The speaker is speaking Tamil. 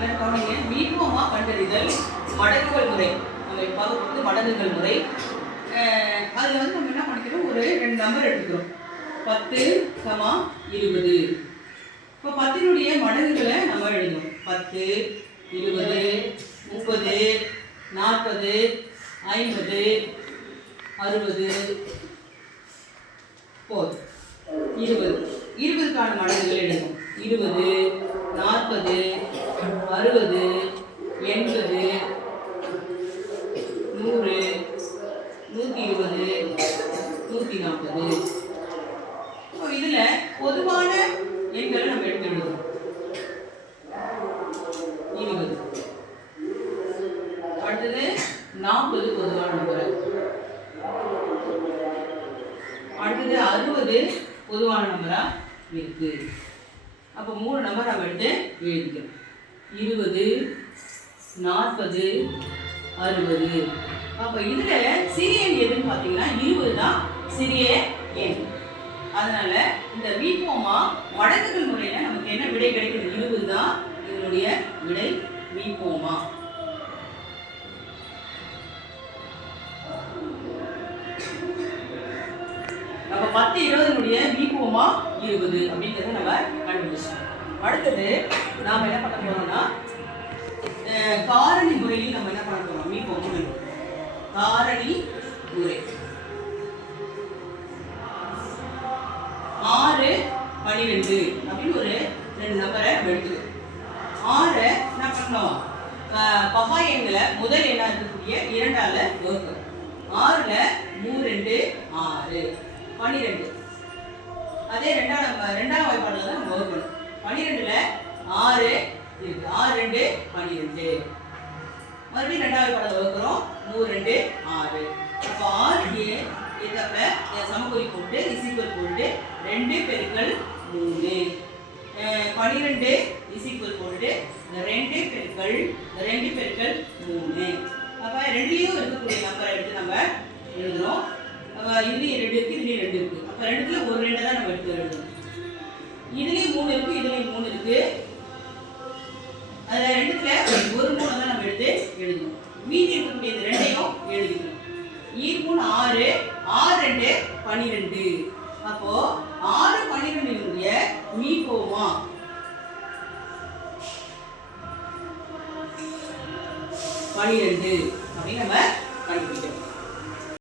எல்லாரும் கவனிங்க மீட்போமா கண்டறிதல் மடங்குகள் முறை நம்ம பார்க்க வந்து மடங்குகள் முறை. அதில் வந்து நம்ம என்ன பண்ணிக்கிறோம்? ஒரு ரெண்டு நம்பர் எடுத்துக்கிறோம் பத்து சமா இருபது. இப்போ பத்தினுடைய மடங்குகளை நம்ம எழுதணும் பத்து இருபது முப்பது நாற்பது ஐம்பது அறுபது. போதும். இருபது. இருபதுக்கான மடங்குகள் எழுதணும் இருபது நாற்பது அறுபது எண்பது நூறு நூற்றி இருபது நூற்றி நாற்பது இப்போ இதில் பொதுவான எண்களை நம்ம எடுத்து எழுதணும் இருபது. அடுத்தது நாற்பது பொதுவான நம்பர். அடுத்தது அறுபது பொதுவான நம்பராக இருக்குது அப்போ மூணு நம்பர் நம்ம எடுத்து எழுதிக்கிறோம் இருபது நாற்பது அறுபது. அப்போ இதில் சிறிய எண் எதுன்னு பார்த்தீங்கன்னா இருபது தான் சிறிய எண். அதனால இந்த வீப்போமா மடங்குகள் முறையில் நமக்கு என்ன விடை கிடைக்குது? இருபது தான் இதனுடைய விடை வீப்போமா நம்ம பத்து இருபதுனுடைய வீப்போமா இருபது அப்படிங்கிறத நம்ம கண்டுபிடிச்சோம் அடுத்தது நாம் என்ன பண்ண போறோம்னா காரணி முறையில் நம்ம என்ன பண்ண போறோம்? வீப்போமா காரணி முறை. ஆறு பன்னிரெண்டு அப்படின்னு ஒரு ரெண்டு நம்பரை நம்ம எடுத்துக்கணும். ஆறை என்ன பண்ணோம் பகா எண்களை முதல் எண்ணா இருக்கக்கூடிய இரண்டால வகுக்கும் ஆறுல மூணு ரெண்டு ஆறு. பன்னிரெண்டு அதே ரெண்டாம் நம்ம ரெண்டாம் வாய்ப்பாடுல தான் நம்ம வகுக்கணும். மறுபடியும் ரெண்டாவது படம் வகுக்கிறோம். மூணு ரெண்டு ஆறு. அப்போ ஆறு ஏ இதப்ப சமக்குறி போட்டு இசிக்குவல் போட்டு ரெண்டு பெருக்கள் மூணு. பனிரெண்டு பன்னிரெண்டு இசிக்குவல் போட்டு ரெண்டு பெருக்கள் ரெண்டு பெருக்கள் மூணு. அப்போ ரெண்டுலேயும் இருக்கக்கூடிய நம்பரை எடுத்து நம்ம எழுதுறோம். அப்போ இதுலேயும் ரெண்டு இருக்குது இதுலேயும் ரெண்டு இருக்குது அப்போ ரெண்டுத்துல ஒரு ரெண்டை தான் நம்ம எடுத்து எழுதணும். இதுலேயும் மூணு இருக்குது இதுலேயும் மூணு இருக்குது அதில் ரெண்டுத்தில் ஒரு மூணு தான் நம்ம எடுத்து எழுதணும் மீதி இருக்கக்கூடிய இந்த ரெண்டையும் எழுதிக்கணும் ஈர் e ஆறு ஆறு ரெண்டு பன்னிரெண்டு அப்போ ஆறு பன்னிரெண்டினுடைய மீ போமா பன்னிரெண்டு அப்படின்னு நம்ம